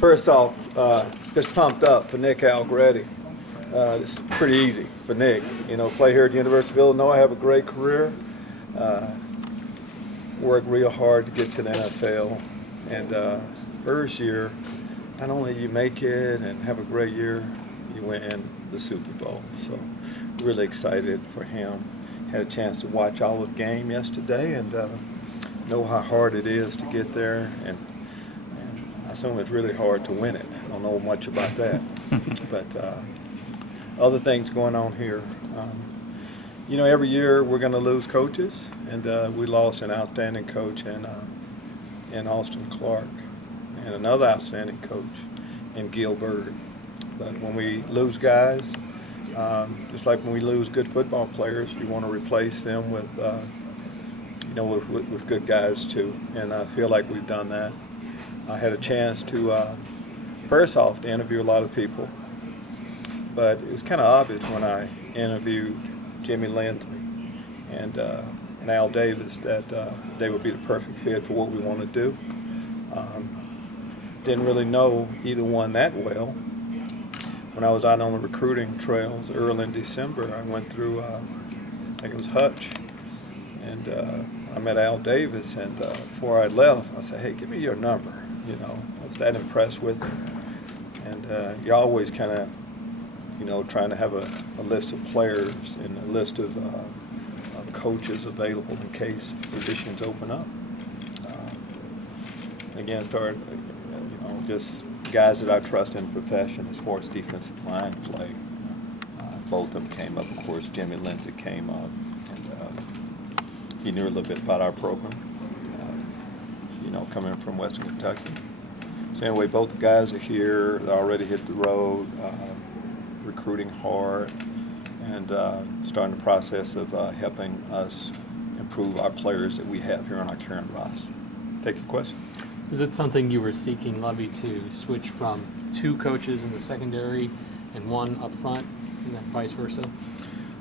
First off, just pumped up for Nick Allegretti. It's pretty easy for Nick. Play here at the University of Illinois, have a great career, work real hard to get to the NFL. And first year, not only you make it and have a great year, you win the Super Bowl. So really excited for him. Had a chance to watch all of the game yesterday and know how hard it is to get there. And I assume it's really hard to win it. I don't know much about that. But other things going on here. Every year we're going to lose coaches, and we lost an outstanding coach in Austin Clark, and another outstanding coach in Gilbert. But when we lose guys, just like when we lose good football players, you want to replace them with good guys too. And I feel like we've done that. I had a chance to, first off, to interview a lot of people. But it was kind of obvious when I interviewed Jimmy Lindsley and Al Davis that they would be the perfect fit for what we want to do. Didn't really know either one that well. When I was out on the recruiting trails early in December, I went through, I think it was Hutch, and I met Al Davis, and before I left, I said, hey, give me your number. I was that impressed with him. And you're always kind of, trying to have a list of players and a list of coaches available in case positions open up. Again, started, just guys that I trust in the profession as far as defensive line play. Both of them came up. Of course, Jimmy Lindsay came up, and he knew a little bit about our program, coming from Western Kentucky. So anyway, both the guys are here. They already hit the road, recruiting hard, and starting the process of helping us improve our players that we have here on our current roster. Take your question. Is it something you were seeking, Lovie, to switch from two coaches in the secondary and one up front, and then vice versa?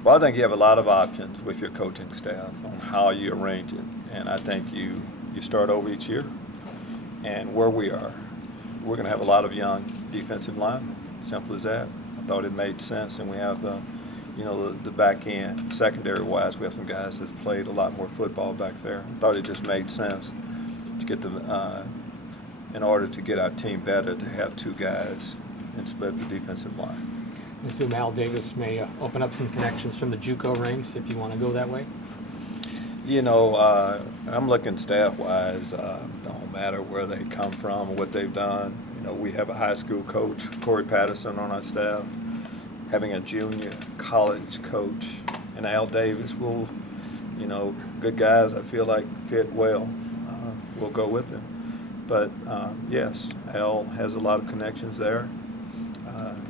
Well, I think you have a lot of options with your coaching staff on how you arrange it, and I think you start over each year. And where we are, we're going to have a lot of young defensive linemen. Simple as that. I thought it made sense, and we have the back end, secondary-wise, we have some guys that's played a lot more football back there. I thought it just made sense to get them, in order to get our team better, to have two guys and split the defensive line. I assume Al Davis may open up some connections from the JUCO ranks if you want to go that way? I'm looking staff-wise. Don't matter where they come from or what they've done. We have a high school coach, Corey Patterson, on our staff. Having a junior college coach, and Al Davis will, good guys I feel like fit well. We'll go with him. But yes, Al has a lot of connections there.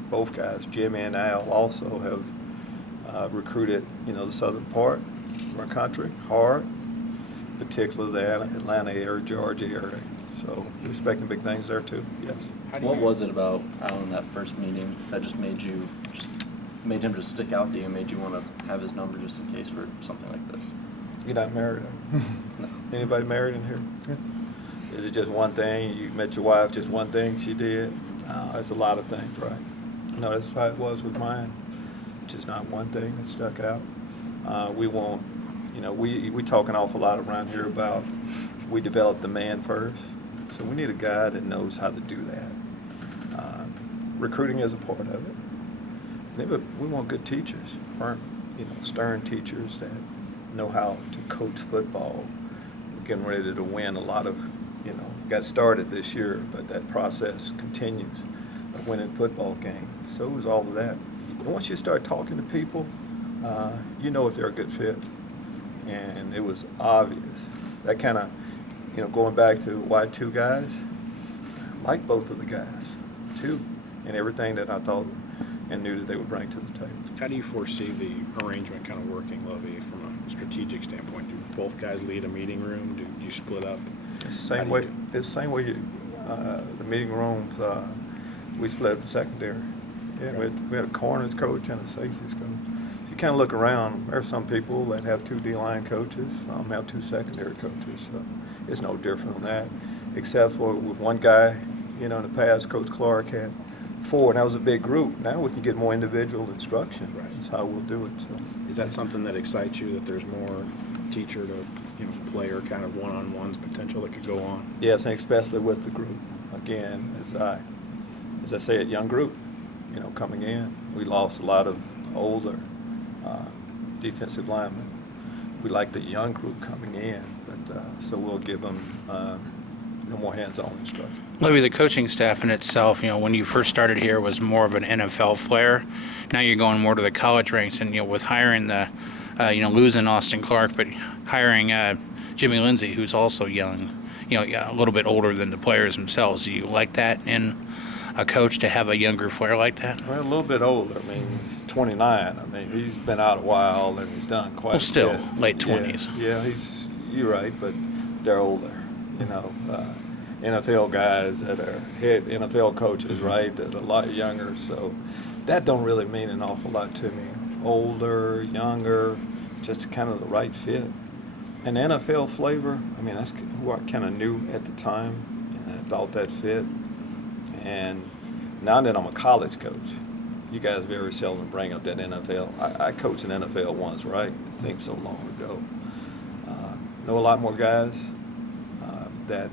Both guys, Jimmy and Al, also have recruited, the southern part of our country hard, particularly the Atlanta area, Georgia area. So we're expecting big things there too. Yes. What was it about Al in that first meeting that just made him just stick out to you and made you want to have his number just in case for something like this? You're not married? No. Anybody married in here? Yeah. Is it just one thing? You met your wife, just one thing she did? No, it's a lot of things, right? No, that's how it was with mine. Just not one thing that stuck out. We won't, we talk an awful lot around here about we develop the man first. So we need a guy that knows how to do that. Recruiting is a part of it. But we want good teachers, firm, stern teachers that know how to coach football. We're getting ready to win a lot of, got started this year, but that process continues of winning football games. So it was all of that. But once you start talking to people, if they're a good fit. And it was obvious. That kind of, going back to why two guys, I like both of the guys, too, and everything that I thought and knew that they would bring to the table. How do you foresee the arrangement kind of working, Lovie, from a strategic standpoint? Do both guys lead a meeting room? Do you split up? It's the same way. It's the same way. The meeting rooms, we split up the secondary. Yeah, we had a corners coach and a safeties coach. If you kind of look around, there are some people that have two D-line coaches. Some have two secondary coaches. So it's no different on that, except for with one guy, You know, in the past, Coach Clark had 4, and that was a big group. Now we can get more individual instruction. Right. That's how we'll do it. So. Is that something that excites you, that there's more teacher to, player kind of one-on-ones potential that could go on? Yes, and especially with the group. Again, as I say, a young group, coming in. We lost a lot of older defensive linemen. We like the young group coming in, but so we'll give them more hands-on instruction. Lovie, the coaching staff in itself, when you first started here was more of an NFL flair. Now you're going more to the college ranks, and with hiring losing Austin Clark, but hiring Jimmy Lindsay, who's also young, a little bit older than the players themselves. Do you like that in a coach to have a younger flair like that? Well, a little bit older. I mean, he's 29. I mean, he's been out a while and he's done quite. Well, still a bit. late 20s. Yeah, you're right, but they're older. NFL guys that are head NFL coaches, right? That are a lot younger. So that don't really mean an awful lot to me. Older, younger, just kind of the right fit. And NFL flavor, I mean, that's who I kind of knew at the time, and I thought that fit. And now that I'm a college coach, you guys very seldom bring up that NFL. I coached in NFL once, right? It seems so long ago. Know a lot more guys that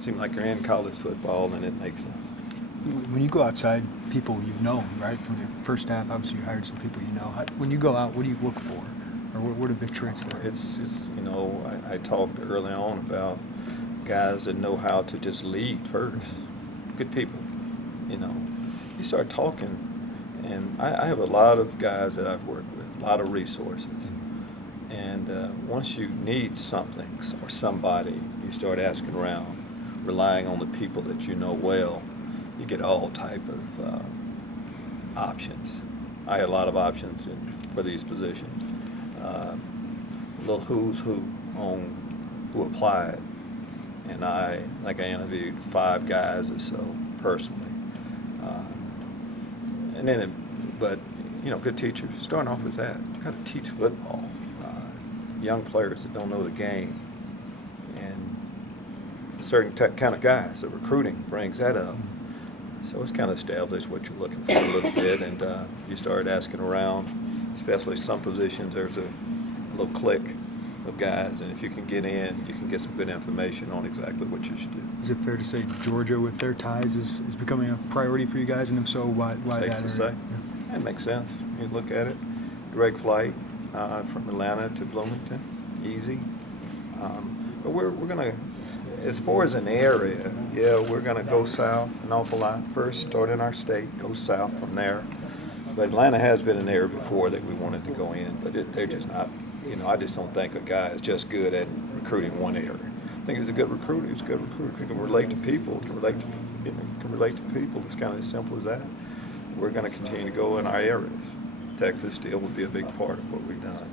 seem like they're in college football, and it makes sense. When you go outside, people you've known, right, from your first staff, obviously you hired some people you know. When you go out, what do you look for? Or what are big traits there? It's I talked early on about guys that know how to just lead first. Good people, You start talking, and I have a lot of guys that I've worked with, a lot of resources. And once you need something or somebody, you start asking around, relying on the people that you know well. You get all type of options. I had a lot of options for these positions. A little who's who on who applied, and I interviewed 5 guys or so personally. But good teachers. Starting off with that, you got to teach football. Young players that don't know the game, and a certain kind of guys. The recruiting brings that up. So it's kind of established what you're looking for a little bit, and you start asking around, especially some positions. There's a little clique of guys, and if you can get in, you can get some good information on exactly what you should do. Is it fair to say Georgia, with their ties, is becoming a priority for you guys, and if so, why Safe that? to say. It makes sense. You look at it, direct flight from Atlanta to Bloomington, easy. But we're gonna, as far as an area, we're gonna go south an awful lot. First, start in our state, go south from there. But Atlanta has been an area before that we wanted to go in, but they're just not. I just don't think a guy is just good at recruiting one area. I think he's a good recruiter. He's a good recruiter. He can relate to people. Can relate to people. It's kind of as simple as that. We're going to continue to go in our areas. Texas still will be a big part of what we've done.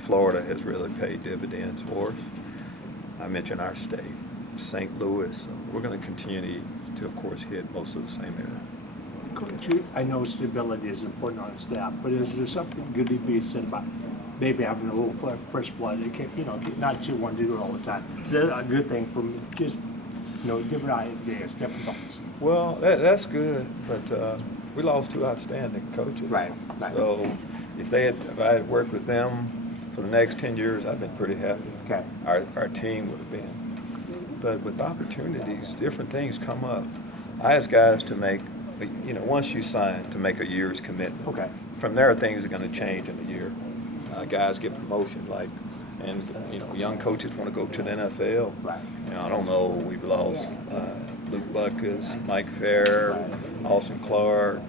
Florida has really paid dividends for us. I mentioned our state, St. Louis. So we're going to continue to, of course, hit most of the same area. Coach, I know stability is important on staff, but is there something good to be said about maybe having a little fresh blood? It can't, not you want to do it all the time. Is that a good thing for just, different ideas, different thoughts? Well, that's good, but we lost 2 outstanding coaches. Right. So if I had worked with them for the next 10 years, I've been pretty happy. Okay. Our team would have been. But with opportunities, different things come up. I ask guys to make, once you sign, to make a year's commitment. Okay. From there, things are going to change in the year. Guys get promotion, and young coaches want to go to the NFL. Right. I don't know. We've lost Luke Buckus, Mike Fair, Austin Clark,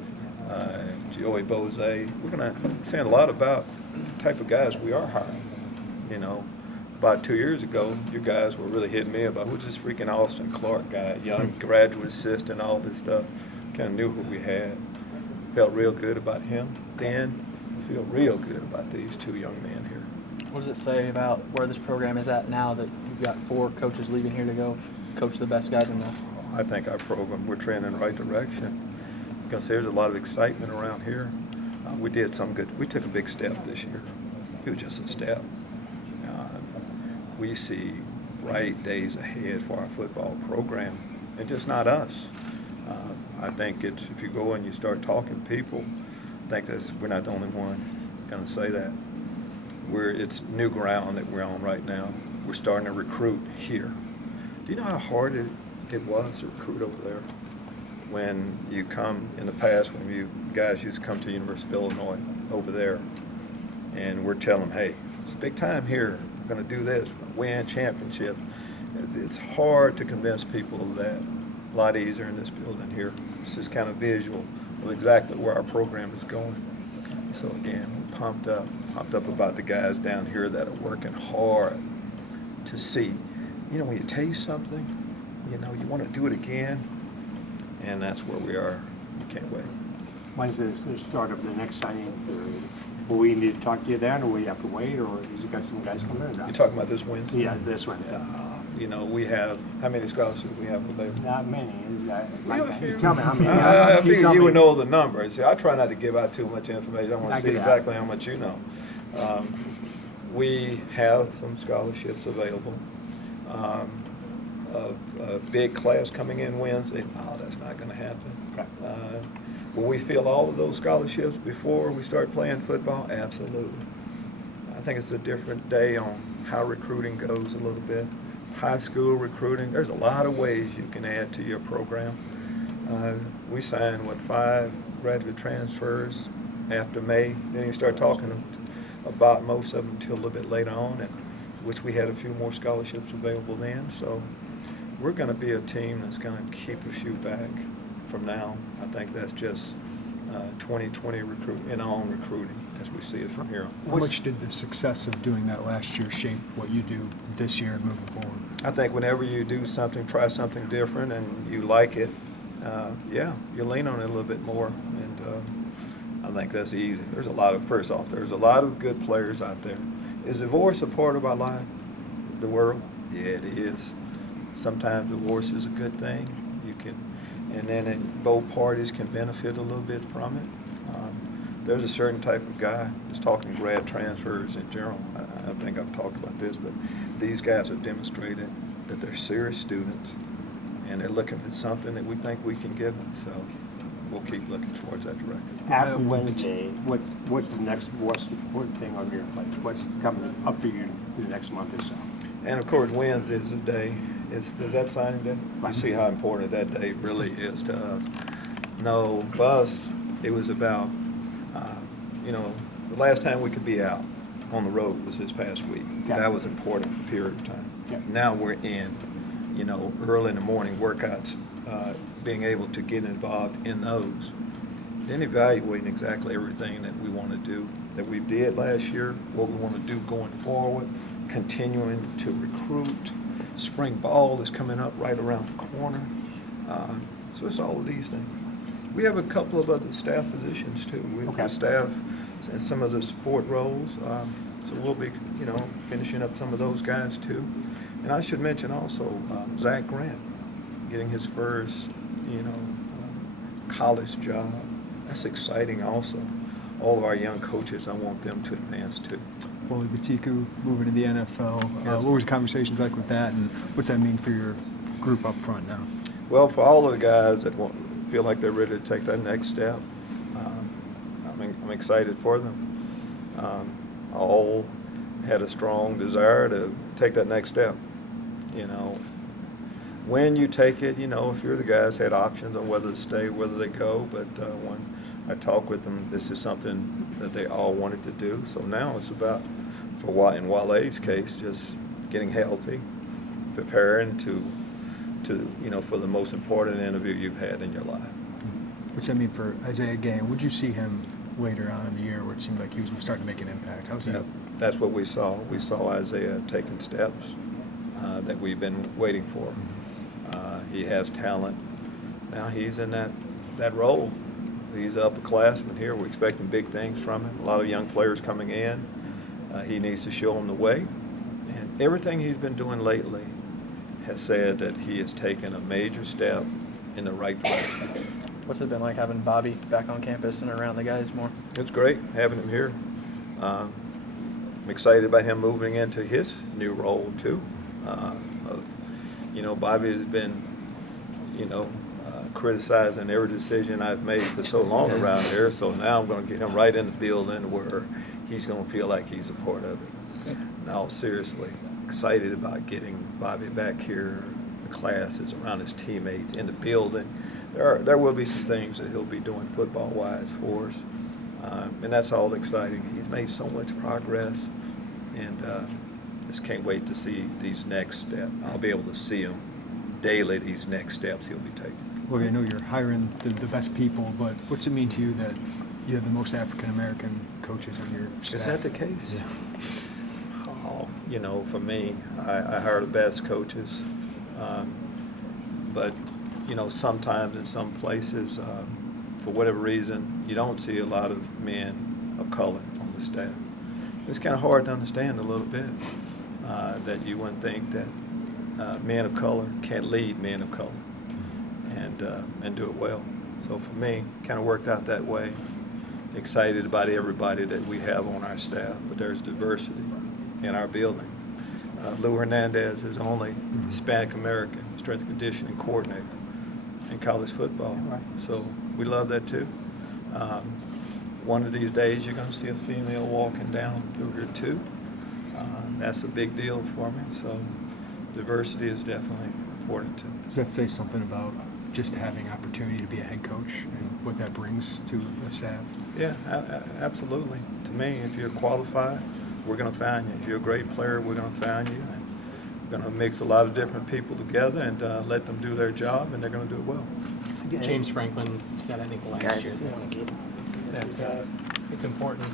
Joey Bose. We're going to say a lot about the type of guys we are hiring. About 2 years ago, you guys were really hitting me about who's this freaking Austin Clark guy, young graduate assistant, all this stuff. Kind of knew who we had. Felt real good about him then. Feel real good about these 2 young men here. What does it say about where this program is at now that you've got 4 coaches leaving here to go coach the best guys in the? I think our program, we're trending in the right direction. Because there's a lot of excitement around here. We did some good. We took a big step this year. It was just a step. We see bright days ahead for our football program, and just not us. I think it's, if you go and you start talking to people, I think we're not the only one going to say that. It's new ground that we're on right now. We're starting to recruit here. Do you know how hard it was to recruit over there? When you come, in the past, when you guys used to come to University of Illinois over there, and we're telling them, hey, it's big time here. We're going to do this, we're going to win championship. It's hard to convince people of that. A lot easier in this building here. It's just kind of visual of exactly where our program is going. So again, we're pumped up about the guys down here that are working hard to see. You know, when you taste something, you know, you want to do it again, and that's where we are. We can't wait. When's the start of the next signing period? Will we need to talk to you then, or will you have to wait, or has you got some guys coming in? You're talking about this Wednesday? Yeah, this one. You know, we have, how many scholarships we have available? Not many. We have a few. Tell me how many. I You figure tell you me. would know the number. See, I try not to give out too much information. I want I to see get that. exactly how much you know. We have some scholarships available. A big class coming in Wednesday, no, that's not going to happen. Okay. Will we fill all of those scholarships before we start playing football? Absolutely. I think it's a different day on how recruiting goes a little bit. High school recruiting, there's a lot of ways you can add to your program. We signed, 5 graduate transfers after May. Then you start talking about most of them until a little bit later on, and which we had a few more scholarships available then. So we're going to be a team that's going to keep a few back from now. I think that's just 2020 recruiting as we see it from here on. How much did the success of doing that last year shape what you do this year and moving forward? I think whenever you do something, try something different, and you like it, you lean on it a little bit more, and I think that's easy. There's a lot of good players out there. Is divorce a part of our life, the world? Yeah, it is. Sometimes divorce is a good thing. And then both parties can benefit a little bit from it. There's a certain type of guy, just talking grad transfers in general, I think I've talked about this, but these guys have demonstrated that they're serious students, and they're looking for something that we think we can give them. So we'll keep looking towards that direction. After Wednesday, what's the important thing on your plate? What's coming up for you in the next month or so? And of course, Wednesday is the day. Is that signing day? You see how important that day really is to us. No, for us, it was about, the last time we could be out on the road was this past week. Okay. That was important period of time. Yep. Now we're in, early in the morning workouts, being able to get involved in those. Then evaluating exactly everything that we want to do, that we did last year, what we want to do going forward, continuing to recruit. Spring ball is coming up right around the corner. So it's all of these things. We have a couple of other staff positions too. We Okay. have staff and some of the support roles. So we'll be, finishing up some of those guys too. And I should mention also Zach Grant getting his first, college job. That's exciting also. All of our young coaches, I want them to advance too. Wally Batiku moving to the NFL. Yes. What was the conversations like with that, and what's that mean for your group up front now? Well, for all of the guys that feel like they're ready to take that next step, I'm excited for them. All had a strong desire to take that next step. When you take it, if you're the guys had options on whether to stay, whether they go, but when I talk with them, this is something that they all wanted to do. So now it's about, in Wale's case, just getting healthy, preparing to for the most important interview you've had in your life. What's that mean for Isaiah Gay? Would you see him later on in the year where it seemed like he was starting to make an impact? How's he? Yep. That's what we saw. We saw Isaiah taking steps that we've been waiting for. He has talent. Now he's in that role. He's an upperclassman here. We're expecting big things from him. A lot of young players coming in. He needs to show them the way. And everything he's been doing lately has said that he has taken a major step in the right direction. What's it been like having Bobby back on campus and around the guys more? It's great having him here. I'm excited about him moving into his new role too. Bobby has been, criticizing every decision I've made for so long around here. So now I'm going to get him right in the building where he's going to feel like he's a part of it. Now, seriously, excited about getting Bobby back here, the classes, around his teammates, in the building. There will be some things that he'll be doing football-wise for us, and that's all exciting. He's made so much progress, and just can't wait to see these next steps. I'll be able to see him daily, these next steps he'll be taking. Well, I know you're hiring the best people, but what's it mean to you that you have the most African-American coaches on your staff? Is that the case? Yeah. Oh, for me, I hire the best coaches. But, sometimes in some places, for whatever reason, you don't see a lot of men of color on the staff. It's kind of hard to understand a little bit that you wouldn't think that men of color can't lead men of color and do it well. So for me, kind of worked out that way. Excited about everybody that we have on our staff, but there's diversity in our building. Lou Hernandez is the only Hispanic American strength and conditioning coordinator in college football. Right. So we love that too. One of these days you're going to see a female walking down through here too. That's a big deal for me. So diversity is definitely important to me. Does that say something about just having opportunity to be a head coach and what that brings to the staff? Yeah, absolutely. To me, if you're qualified, we're going to find you. If you're a great player, we're going to find you. And we're going to mix a lot of different people together and let them do their job, and they're going to do it well. James Franklin said, I think last year, that it's important